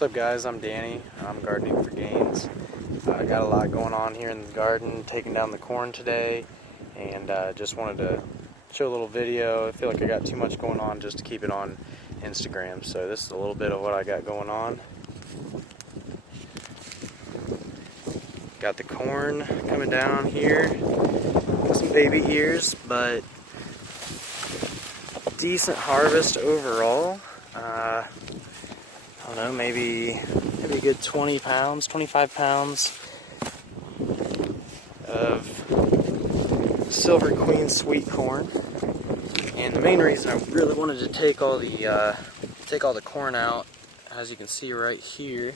What's up guys, I'm Danny, I'm gardening for gains. I got a lot going on here in the garden, taking down the corn today, and just wanted to show a little video. I feel like I got too much going on just to keep it on Instagram, so this is a little bit of what I got going on. Got the corn coming down here, got some baby ears, but decent harvest overall. I don't know, maybe a good 20 pounds, 25 pounds of Silver Queen sweet corn. And the main reason I really wanted to take all the corn out, as you can see right here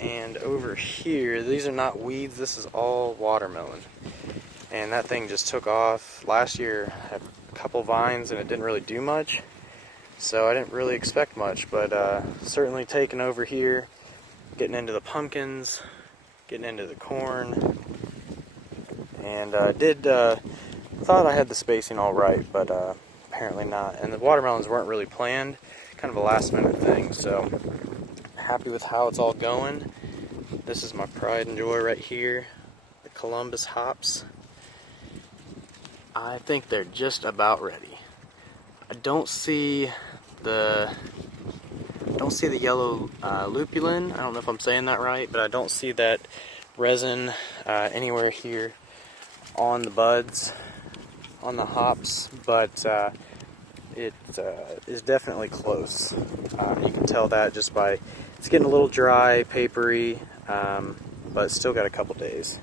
and over here, these are not weeds, this is all watermelon. And that thing just took off. Last year I had a couple vines and it didn't really do much, so I didn't really expect much, but certainly taking over here, getting into the pumpkins, getting into the corn, and thought I had the spacing all right, but apparently not. And the watermelons weren't really planned, kind of a last minute thing, so happy with how it's all going. This is my pride and joy right here, the Columbus hops. I think they're just about ready. I don't see the yellow lupulin. I don't know if I'm saying that right, but I don't see that resin anywhere here on the buds, on the hops, but it is definitely close. You can tell that just by, it's getting a little dry, papery, but still got a couple days.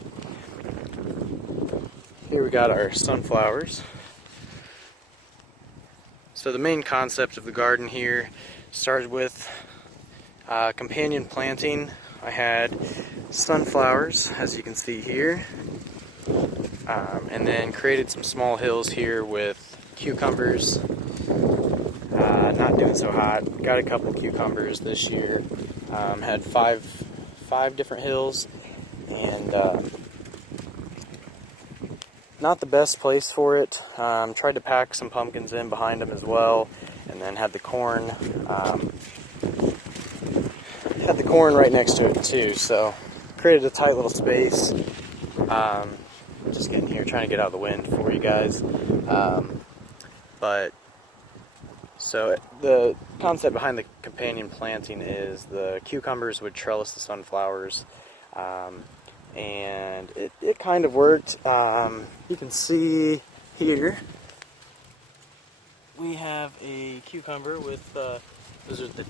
Here we got our sunflowers. So the main concept of the garden here started with companion planting. I had sunflowers, as you can see here, and then created some small hills here with cucumbers. Not doing so hot. Got a couple cucumbers this year. Had five different hills, and not the best place for it. Tried to pack some pumpkins in behind them as well, and then had the corn right next to it too, so created a tight little space. Just getting here, trying to get out of the wind for you guys. But so the concept behind the companion planting is the cucumbers would trellis the sunflowers, and it kind of worked. You can see here we have a cucumber with those are the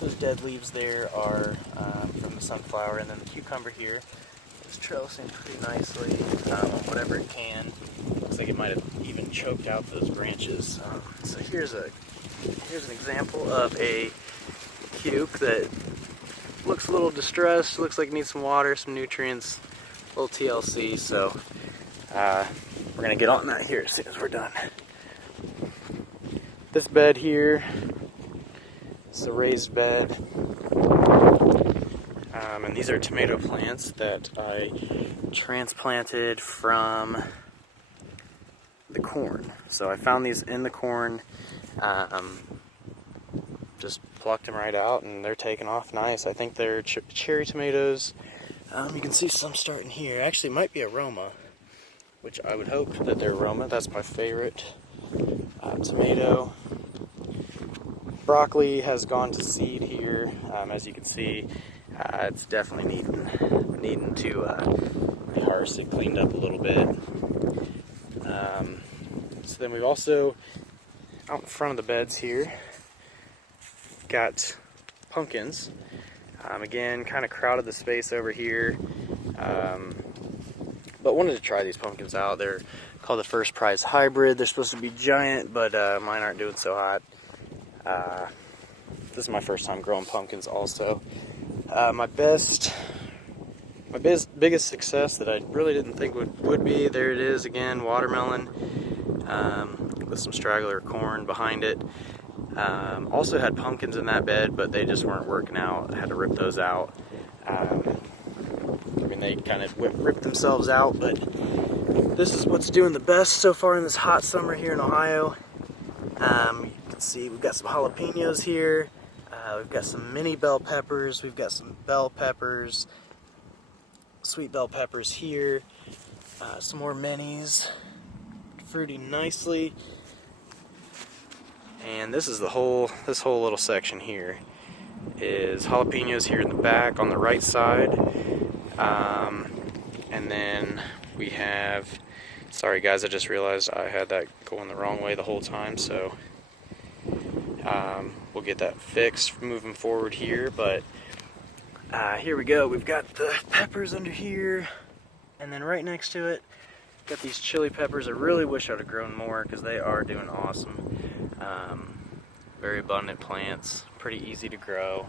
those dead leaves there are from the sunflower, and then the cucumber here is trellising pretty nicely on whatever it can. Looks like it might have even choked out those branches. So here's an example of a cuke that looks a little distressed, looks like it needs some water, some nutrients, a little TLC, so we're going to get on that here as soon as we're done. This bed here is a raised bed, and these are tomato plants that I transplanted from the corn. So I found these in the corn, just plucked them right out, and they're taking off nice. I think they're cherry tomatoes. You can see some starting here. Actually, it might be aroma, which I would hope that they're aroma. That's my favorite tomato. Broccoli has gone to seed here. As you can see, it's definitely needing to be harvested, cleaned up a little bit. So then we've also, out in front of the beds here, got pumpkins. Again, kind of crowded the space over here, but wanted to try these pumpkins out. They're called the First Prize Hybrid. They're supposed to be giant, but mine aren't doing so hot. This is my first time growing pumpkins also. My biggest success that I really didn't think would be, there it is again, watermelon, with some straggler corn behind it. Also had pumpkins in that bed, but they just weren't working out. I had to rip those out. I mean, they kind of ripped themselves out, but this is what's doing the best so far in this hot summer here in Ohio. You can see we've got some jalapenos here. We've got some mini bell peppers, we've got some bell peppers, sweet bell peppers here, some more minis, fruiting nicely, and this is this whole little section here is jalapenos here in the back on the right side, and then we have, sorry guys, I just realized I had that going the wrong way the whole time, so we'll get that fixed moving forward here, but here we go. We've got the peppers under here, and then right next to it, got these chili peppers. I really wish I'd have grown more because they are doing awesome. Very abundant plants, pretty easy to grow.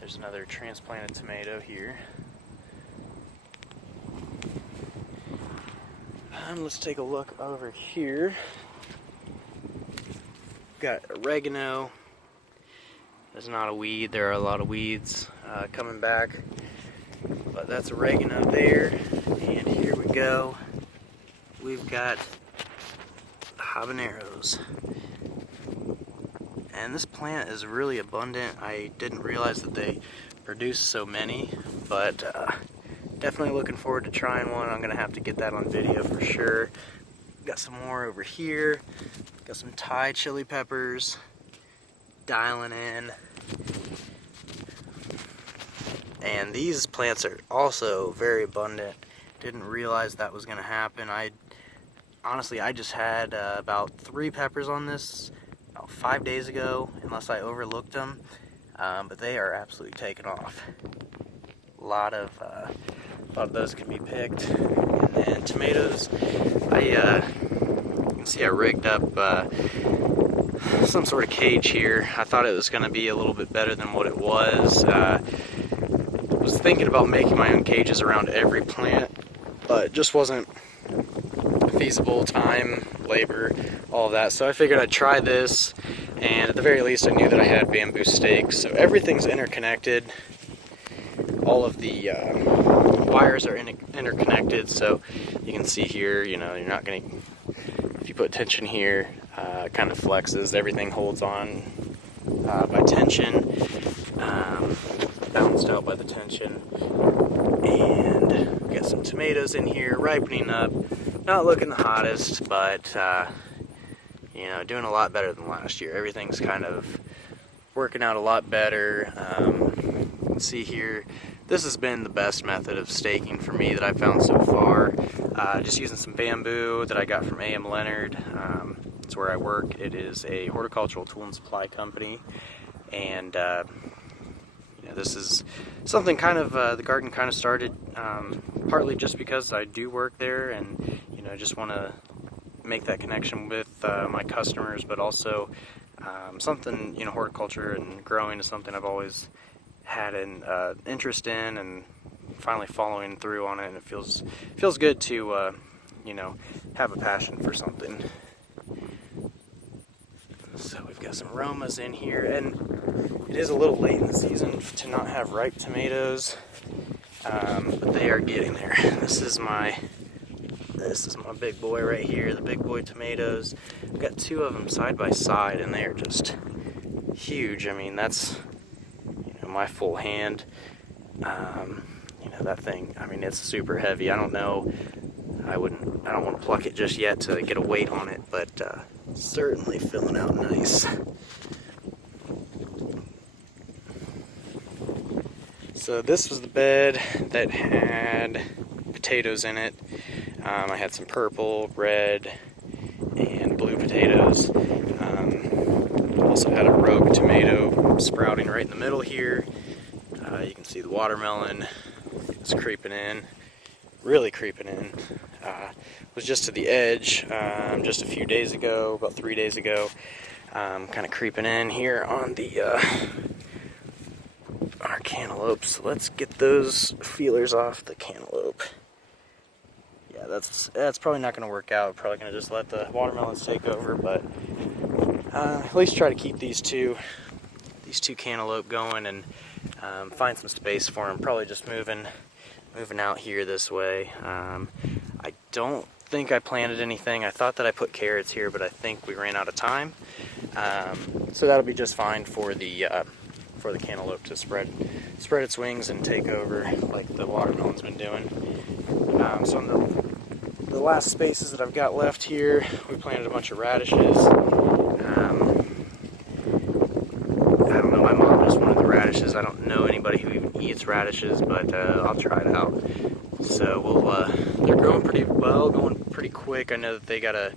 There's another transplanted tomato here. Let's take a look over here. Got oregano. There's not a weed. There are a lot of weeds coming back, but that's oregano there. And here we go. We've got habaneros. And this plant is really abundant. I didn't realize that they produce so many, but definitely looking forward to trying one. I'm gonna have to get that on video for sure. Got some more over here. Got some Thai chili peppers dialing in. And these plants are also very abundant. Didn't realize that was gonna happen. Honestly, I just had about 3 peppers on this about 5 days ago, unless I overlooked them, but they are absolutely taking off. A lot of those can be picked. And then tomatoes, you can see I rigged up some sort of cage here. I thought it was going to be a little bit better than what it was. Was thinking about making my own cages around every plant, but it just wasn't feasible. Time, labor, all of that. So I figured I'd try this, and at the very least I knew that I had bamboo stakes. So everything's interconnected. All of the wires are interconnected, so you can see here, you know, you're not going to, if you put tension here, it kind of flexes. Everything holds on by tension, balanced out by the tension. And we got some tomatoes in here, ripening up. Not looking the hottest, but you know, doing a lot better than last year. Everything's kind of working out a lot better. You can see here, this has been the best method of staking for me that I've found so far. Just using some bamboo that I got from A.M. Leonard. It's where I work. It is a horticultural tool and supply company, and you know, this is something kind of the garden kind of started partly just because I do work there, and you know, just want to make that connection with my customers, but also something, you know, horticulture and growing is something I've always had an interest in, and finally following through on it, and it feels good to you know, have a passion for something. So we've got some aromas in here, and it is a little late in the season to not have ripe tomatoes, but they are getting there. This is my big boy right here, the big boy tomatoes. I've got 2 of them side by side, and they are just huge. I mean, that's, you know, my full hand. You know, that thing, I mean, it's super heavy. I don't know, I don't want to pluck it just yet to get a weight on it, but certainly filling out nice. So this was the bed that had potatoes in it. I had some purple, red, and blue potatoes. Also had a rogue tomato sprouting right in the middle here. You can see the watermelon is creeping in, really creeping in. Was just to the edge just a few days ago, about 3 days ago. Kind of creeping in here on the our cantaloupe. So let's get those feelers off the cantaloupe. Yeah, that's probably not going to work out. Probably going to just let the watermelons take over, but at least try to keep these two cantaloupe going, and find some space for them. Probably just moving out here this way. I don't think I planted anything. I thought that I put carrots here, but I think we ran out of time. So that'll be just fine for the cantaloupe to spread its wings and take over like the watermelon's been doing. So in the last spaces that I've got left here, we planted a bunch of radishes. I don't know, my mom just wanted the radishes. I don't know anybody who even eats radishes, but I'll try it out. So they're growing pretty well, going pretty quick. I know that they got a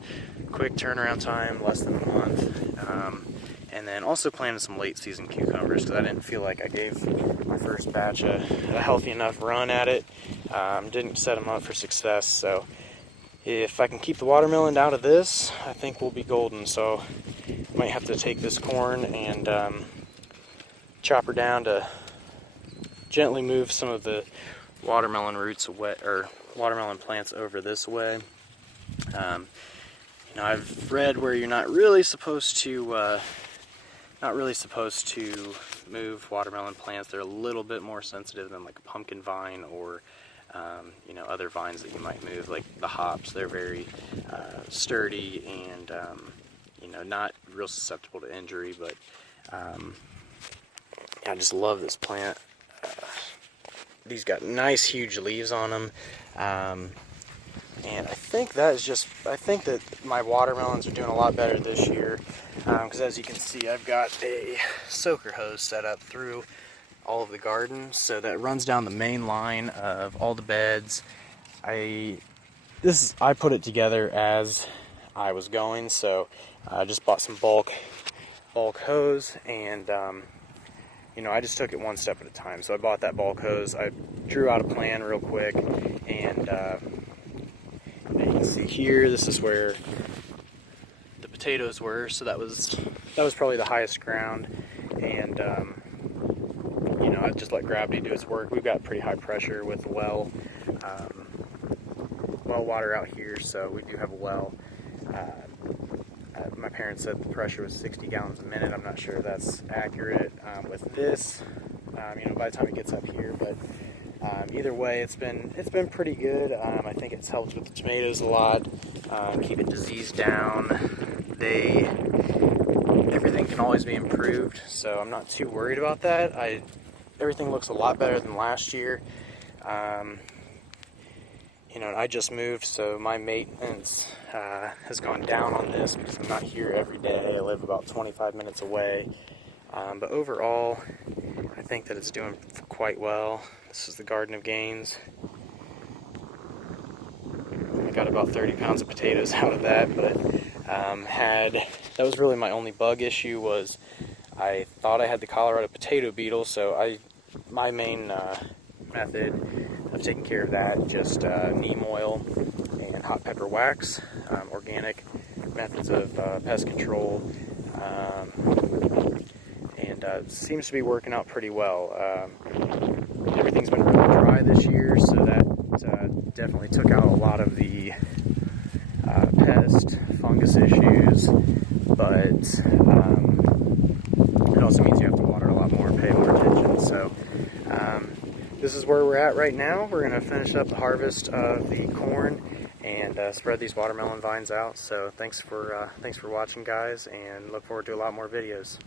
quick turnaround time, less than a month. And then also planted some late season cucumbers because I didn't feel like I gave my first batch a healthy enough run at it. Didn't set them up for success. So if I can keep the watermelon out of this, I think we'll be golden. So might have to take this corn and chop her down to gently move some of the watermelon roots away, or watermelon plants over this way. You know, I've read where you're not really supposed to move watermelon plants. They're a little bit more sensitive than like a pumpkin vine or you know, other vines that you might move, like the hops. They're very sturdy and you know, not real susceptible to injury. But I just love this plant. These got nice huge leaves on them. And I think that my watermelons are doing a lot better this year, because as you can see, I've got a soaker hose set up through all of the garden, so that runs down the main line of all the beds. I put it together as I was going, so I just bought some bulk hose, and you know, I just took it one step at a time. So I bought that bulk hose. I drew out a plan real quick, and you can see here, this is where the potatoes were. So that was probably the highest ground, and you know, I just let gravity do its work. We've got pretty high pressure with the well water out here, so we do have a well. My parents said the pressure was 60 gallons a minute. I'm not sure if that's accurate with this, you know, by the time it gets up here. But either way, it's been pretty good. I think it's helped with the tomatoes a lot, keeping disease down. Everything can always be improved, so I'm not too worried about that. Everything looks a lot better than last year. You know, I just moved, so my maintenance has gone down on this because I'm not here every day. I live about 25 minutes away. But overall, I think that it's doing quite well. This is the Garden of Gains. I got about 30 pounds of potatoes out of that, but that was really my only bug issue. Was I thought I had the Colorado potato beetle, so my main method of taking care of that, just neem oil and hot pepper wax, organic methods of pest control, and it seems to be working out pretty well. Everything's been really dry this year, so that definitely took out a lot of the pest fungus issues, but it also means you have to water a lot more and pay more attention. So this is where we're at right now. We're going to finish up the harvest of the corn and spread these watermelon vines out. So thanks for watching, guys, and look forward to a lot more videos.